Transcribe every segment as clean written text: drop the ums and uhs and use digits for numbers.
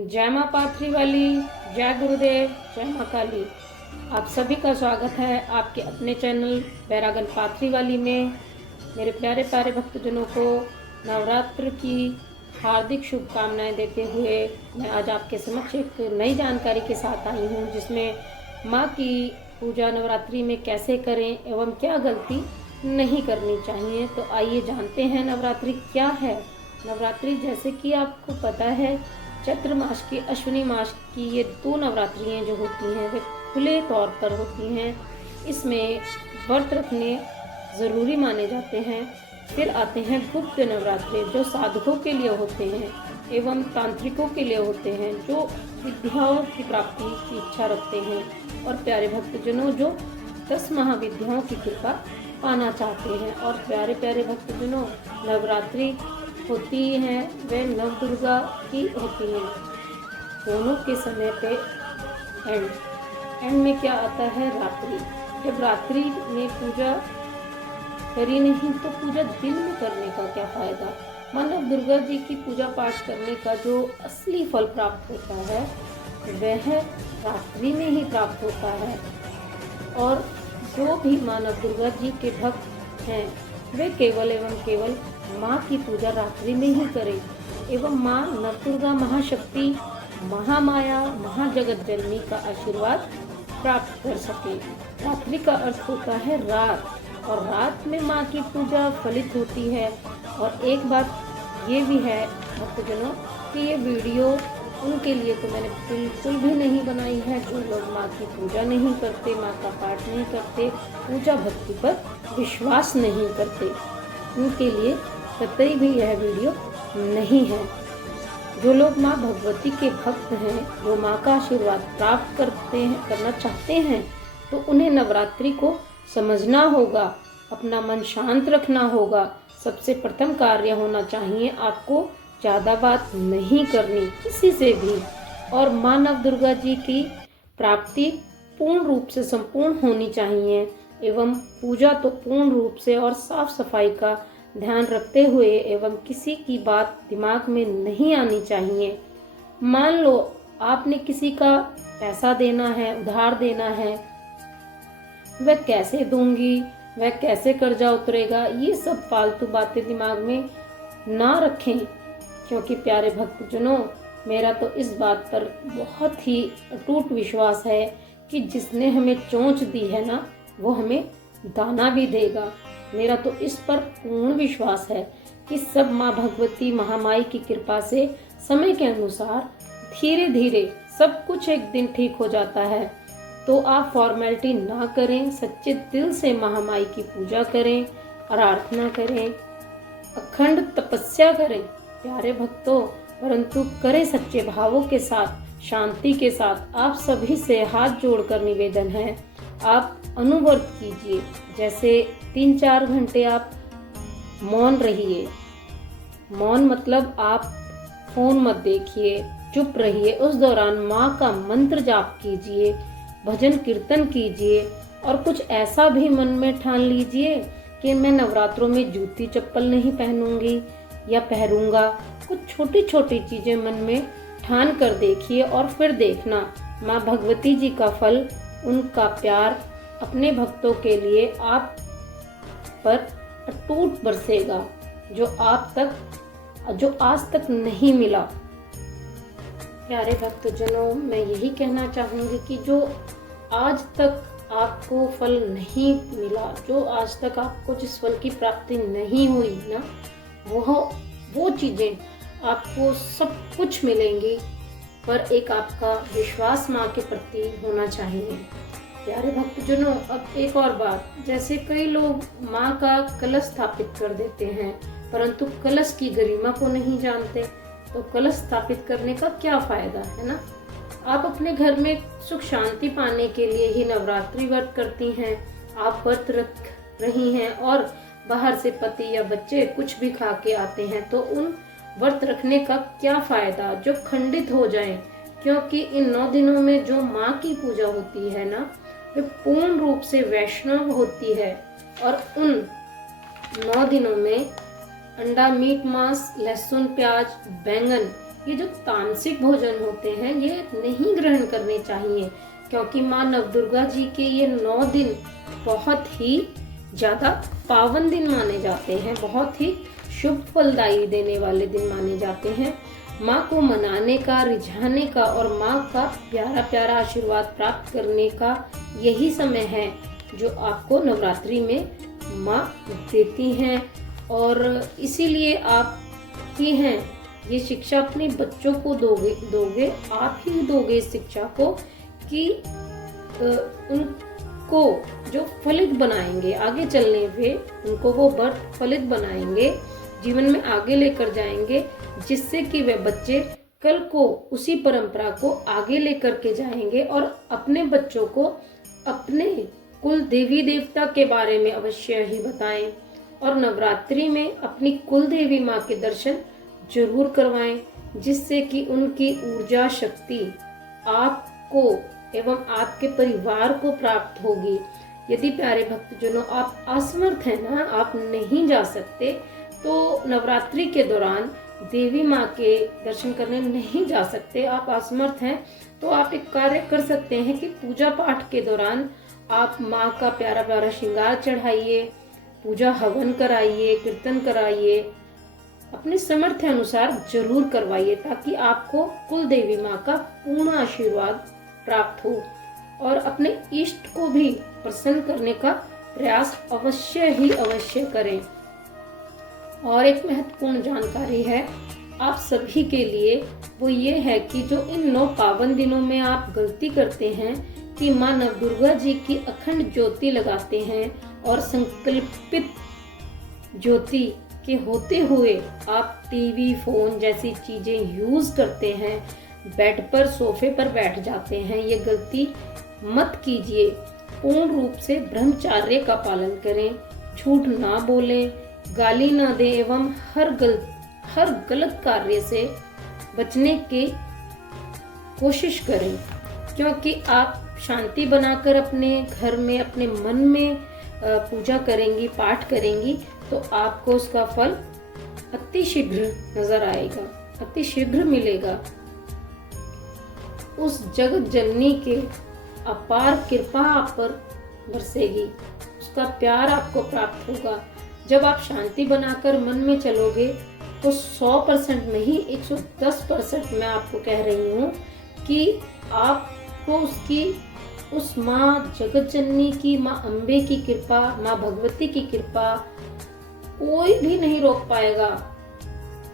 जय माँ पाथरी वाली, जय गुरुदेव, जय माँ काली। आप सभी का स्वागत है आपके अपने चैनल बैरागन पाथरी वाली में। मेरे प्यारे प्यारे भक्तजनों को नवरात्र की हार्दिक शुभकामनाएं देते हुए मैं आज आपके समक्ष एक नई जानकारी के साथ आई हूँ, जिसमें माँ की पूजा नवरात्रि में कैसे करें एवं क्या गलती नहीं करनी चाहिए। तो आइए जानते हैं नवरात्रि क्या है। नवरात्रि जैसे कि आपको पता है, चैत्र मास की अश्विनी मास की ये 2 नवरात्रियाँ जो होती हैं वे खुले तौर पर होती हैं। इसमें व्रत रखने ज़रूरी माने जाते हैं। फिर आते हैं गुप्त नवरात्रि, जो साधकों के लिए होते हैं एवं तांत्रिकों के लिए होते हैं, जो विद्याओं की प्राप्ति की इच्छा रखते हैं और प्यारे भक्तजनों जो 10 महाविद्याओं की कृपा पाना चाहते हैं। और प्यारे प्यारे भक्तजनों, नवरात्रि होती हैं वे नव दुर्गा की होती हैं। दोनों के समय पे एंड में क्या आता है, रात्रि। जब रात्रि में पूजा करी नहीं तो पूजा दिन में करने का क्या फायदा। मानव दुर्गा जी की पूजा पाठ करने का जो असली फल प्राप्त होता है वह रात्रि में ही प्राप्त होता है। और जो भी मानव दुर्गा जी के भक्त हैं वे केवल एवं केवल माँ की पूजा रात्रि में ही करें एवं माँ नवदुर्गा महाशक्ति, महामाया, महाजगत जननी का आशीर्वाद प्राप्त कर सके। रात्रि का अर्थ होता है रात, और रात में माँ की पूजा फलित होती है। और एक बात ये भी है भक्तजनों कि ये वीडियो उनके लिए तो मैंने बिल्कुल भी नहीं बनाई है जो लोग माँ की पूजा नहीं करते, माँ का पाठ नहीं करते, पूजा भक्ति पर विश्वास नहीं करते। उनके लिए कतई भी यह वीडियो नहीं है। जो लोग माँ भगवती के भक्त हैं, जो माँ का आशीर्वाद प्राप्त करना चाहते हैं, तो उन्हें नवरात्रि को समझना होगा, अपना मन शांत रखना होगा। सबसे प्रथम कार्य होना चाहिए आपको ज़्यादा बात नहीं करनी किसी से भी। और माँ नव दुर्गा जी की प्राप्ति पूर्ण रूप से संपूर्ण होनी चाहिए एवं पूजा तो पूर्ण रूप से और साफ सफाई का ध्यान रखते हुए एवं किसी की बात दिमाग में नहीं आनी चाहिए। मान लो आपने किसी का पैसा देना है, उधार देना है, वह कैसे दूंगी, वह कैसे कर्जा उतरेगा, ये सब फालतू बातें दिमाग में ना रखें। क्योंकि प्यारे भक्तजनों, मेरा तो इस बात पर बहुत ही अटूट विश्वास है कि जिसने हमें चोंच दी है ना, वो हमें दाना भी देगा। मेरा तो इस पर पूर्ण विश्वास है कि सब माँ भगवती महामाई की कृपा से समय के अनुसार धीरे धीरे सब कुछ एक दिन ठीक हो जाता है। तो आप फॉर्मेलिटी ना करें, सच्चे दिल से महामाई की पूजा करें, आराधना करें, अखंड तपस्या करें प्यारे भक्तों, परंतु करें सच्चे भावों के साथ, शांति के साथ। आप सभी से हाथ जोड़कर निवेदन है, आप अनुव्रत कीजिए। जैसे 3-4 घंटे आप मौन रहिए। मौन मतलब आप फोन मत देखिए, चुप रहिए। उस दौरान माँ का मंत्र जाप कीजिए, भजन कीर्तन कीजिए और कुछ ऐसा भी मन में ठान लीजिए कि मैं नवरात्रों में जूती चप्पल नहीं पहनूंगी या पहरूंगा। कुछ छोटी छोटी चीजें मन में ठान कर देखिए और फिर देखना माँ भगवती जी का फल, उनका प्यार अपने भक्तों के लिए आप पर अटूट बरसेगा, जो आज तक नहीं मिला। प्यारे भक्तजनों, मैं यही कहना चाहूँगी कि जो आज तक आपको फल नहीं मिला, जो आज तक आपको जिस फल की प्राप्ति नहीं हुई ना, वो चीज़ें आपको सब कुछ मिलेंगी, पर एक आपका विश्वास माँ के प्रति होना चाहिए। प्यारे भक्तजनों, अब एक और बात, जैसे कई लोग माँ का कलश स्थापित कर देते हैं परंतु कलश की गरिमा को नहीं जानते, तो कलश स्थापित करने का क्या फायदा है ना। आप अपने घर में सुख शांति पाने के लिए ही नवरात्रि व्रत करती हैं, आप व्रत रख रही हैं और बाहर से पति या बच्चे कुछ भी खा के आते हैं, तो उन व्रत रखने का क्या फायदा जो खंडित हो जाएं। क्योंकि इन 9 दिनों में जो माँ की पूजा होती है ना, वे पूर्ण रूप से वैष्णव होती है। और उन 9 दिनों में अंडा, मीट, मांस, लहसुन, प्याज, बैंगन ये जो तामसिक भोजन होते हैं ये नहीं ग्रहण करने चाहिए, क्योंकि माँ नवदुर्गा जी के ये 9 दिन बहुत ही ज्यादा पावन दिन माने जाते हैं, बहुत ही शुभ फलदायी देने वाले दिन माने जाते हैं। माँ को मनाने का, रिझाने का और माँ का प्यारा प्यारा आशीर्वाद प्राप्त करने का यही समय है जो आपको नवरात्रि में माँ देती हैं। और इसीलिए आप ही हैं, ये शिक्षा अपने बच्चों को दोगे आप ही दोगे इस शिक्षा को कि उनको जो फलित बनाएंगे आगे चलने पे, उनको वो बट फलित बनाएंगे, जीवन में आगे लेकर जाएंगे, जिससे कि वे बच्चे कल को उसी परंपरा को आगे लेकर के जाएंगे और अपने बच्चों को अपने कुल देवी देवता के बारे में अवश्य ही बताएं और नवरात्रि में अपनी कुल देवी माँ के दर्शन जरूर करवाएं, जिससे कि उनकी ऊर्जा शक्ति आपको एवं आपके परिवार को प्राप्त होगी। यदि प्यारे भक्तजनों आप असमर्थ हैं ना, आप नहीं जा सकते, तो नवरात्रि के दौरान देवी माँ के दर्शन करने नहीं जा सकते, आप असमर्थ हैं, तो आप एक कार्य कर सकते हैं कि पूजा पाठ के दौरान आप माँ का प्यारा प्यारा श्रृंगार चढ़ाइए, पूजा हवन कराइए, कीर्तन कराइए, अपने सामर्थ्य अनुसार जरूर करवाइए, ताकि आपको कुल देवी माँ का पूर्ण आशीर्वाद प्राप्त हो और अपने इष्ट को भी प्रसन्न करने का प्रयास अवश्य ही अवश्य करें। और एक महत्वपूर्ण जानकारी है आप सभी के लिए, वो ये है कि जो इन 9 पावन दिनों में आप गलती करते हैं कि माँ नवदुर्गा जी की अखंड ज्योति लगाते हैं और संकल्पित ज्योति के होते हुए आप टीवी, फोन जैसी चीजें यूज करते हैं, बेड पर, सोफे पर बैठ जाते हैं, ये गलती मत कीजिए। पूर्ण रूप से ब्रह्मचर्य का पालन करें, झूठ ना बोलें, गाली ना दें एवं हर गलत कार्य से बचने की कोशिश करें, क्योंकि आप शांति बनाकर अपने घर में, अपने मन में पूजा करेंगी, पाठ करेंगी, तो आपको उसका फल अति शीघ्र नजर आएगा, अति शीघ्र मिलेगा। उस जगत जननी के अपार कृपा आप पर बरसेगी, उसका प्यार आपको प्राप्त होगा। जब आप शांति बनाकर मन में चलोगे तो 100% नहीं, 110% मैं आपको कह रही हूँ कि आपको उस माँ जगत जननी की, माँ अम्बे की कृपा, माँ भगवती की कृपा कोई भी नहीं रोक पाएगा।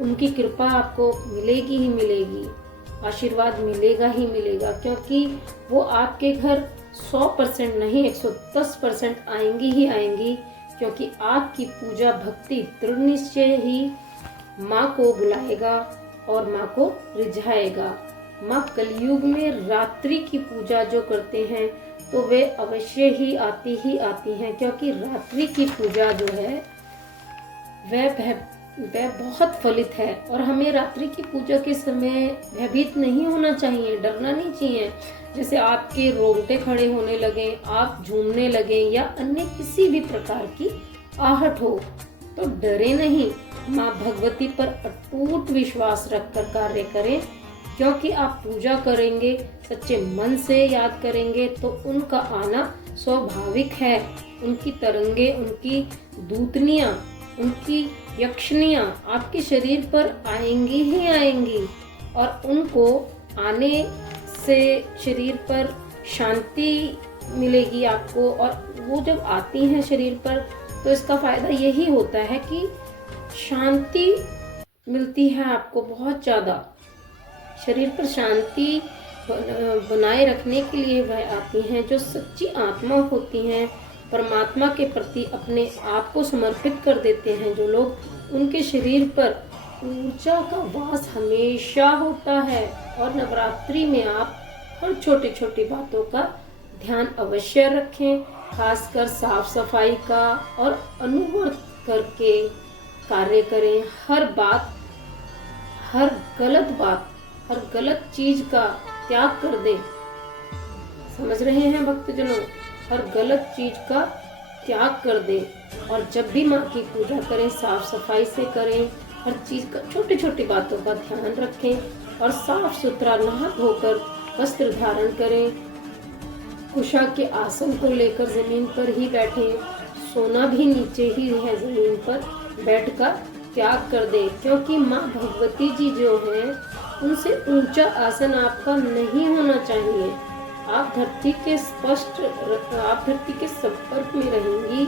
उनकी कृपा आपको मिलेगी ही मिलेगी, आशीर्वाद मिलेगा ही मिलेगा, क्योंकि वो आपके घर 100% नहीं 110% आएंगी ही आएंगी, क्योंकि आपकी पूजा भक्ति दृढ़ निश्चय ही माँ को बुलाएगा और माँ को रिझाएगा। माँ कलयुग में रात्रि की पूजा जो करते हैं तो वे अवश्य ही आती हैं, क्योंकि रात्रि की पूजा जो है वह बहुत फलित है। और हमें रात्रि की पूजा के समय भयभीत नहीं होना चाहिए, डरना नहीं चाहिए। जैसे आपके रोंगटे खड़े होने लगे, आप झूमने लगे या अन्य किसी भी प्रकार की आहट हो, तो डरे नहीं, माँ भगवती पर अटूट विश्वास रखकर कार्य करें, क्योंकि आप पूजा करेंगे, सच्चे मन से याद करेंगे तो उनका आना स्वाभाविक है। उनकी तरंगे, उनकी दूतनियाँ, उनकी यक्षिणियाँ आपके शरीर पर आएंगी ही आएंगी, और उनको आने से शरीर पर शांति मिलेगी आपको। और वो जब आती हैं शरीर पर तो इसका फायदा यही होता है कि शांति मिलती है आपको बहुत ज़्यादा। शरीर पर शांति बनाए रखने के लिए वह आती हैं। जो सच्ची आत्मा होती हैं, परमात्मा के प्रति अपने आप को समर्पित कर देते हैं जो लोग, उनके शरीर पर ऊर्जा का वास हमेशा होता है। और नवरात्रि में आप हर छोटी छोटी बातों का ध्यान अवश्य रखें, खासकर साफ सफाई का, और अनुवर्त करके कार्य करें। हर गलत चीज का त्याग कर दें। समझ रहे हैं भक्तजनों? हर गलत चीज का त्याग कर दें। और जब भी माँ की पूजा करें साफ सफाई से करें, हर चीज़ का, छोटी छोटी बातों का ध्यान रखें और साफ सुथरा नहा धोकर वस्त्र धारण करें। कुशा के आसन को लेकर जमीन पर ही बैठें। सोना भी नीचे ही है, जमीन पर बैठकर त्याग कर दे, क्योंकि माँ भगवती जी जो है उनसे ऊंचा आसन आपका नहीं होना चाहिए। आप धरती के संपर्क में रहेंगी,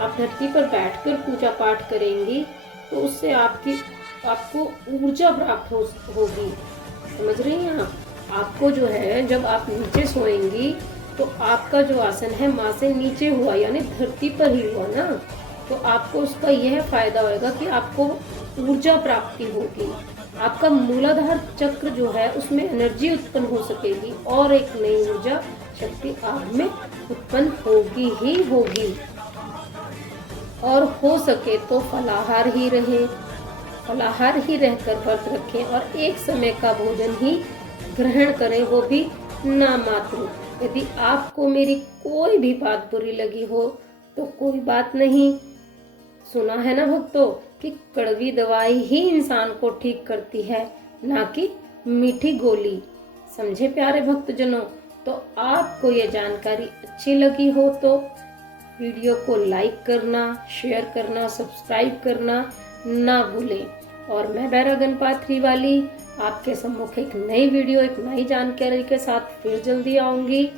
आप धरती पर बैठकर पूजा पाठ करेंगी, तो उससे आपको ऊर्जा प्राप्त होगी। समझ रही हैं आप? आपको जो है, जब आप नीचे सोएंगी तो आपका जो आसन है माँ से नीचे हुआ, यानी धरती पर ही हुआ ना, तो आपको उसका यह फायदा होगा कि आपको ऊर्जा प्राप्ति होगी। आपका मूलाधार चक्र जो है उसमें एनर्जी उत्पन्न हो सकेगी और एक नई ऊर्जा शक्ति आप में उत्पन्न होगी ही होगी। और हो सके तो फलाहार ही रहे, फलाहार ही रहकर व्रत रखें और एक समय का भोजन ही ग्रहण करें, वो भी नामात्र। यदि आपको मेरी कोई भी बात बुरी लगी हो तो कोई बात नहीं। सुना है ना भक्तों कि कड़वी दवाई ही इंसान को ठीक करती है, ना कि मीठी गोली। समझे प्यारे भक्तजनों? तो आपको ये जानकारी अच्छी लगी हो तो वीडियो को लाइक करना, शेयर करना, सब्सक्राइब करना ना भूलें। और मैं बैरागन पाथरी वाली आपके सम्मुख एक नई वीडियो, एक नई जानकारी के साथ फिर जल्दी आऊंगी।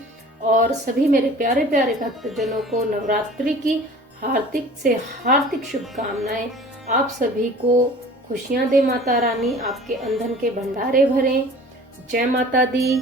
और सभी मेरे प्यारे प्यारे भक्तजनों को नवरात्रि की हार्दिक से हार्दिक शुभकामनाएं। आप सभी को खुशियां दे माता रानी, आपके अंधन के भंडारे भरें। जय माता दी।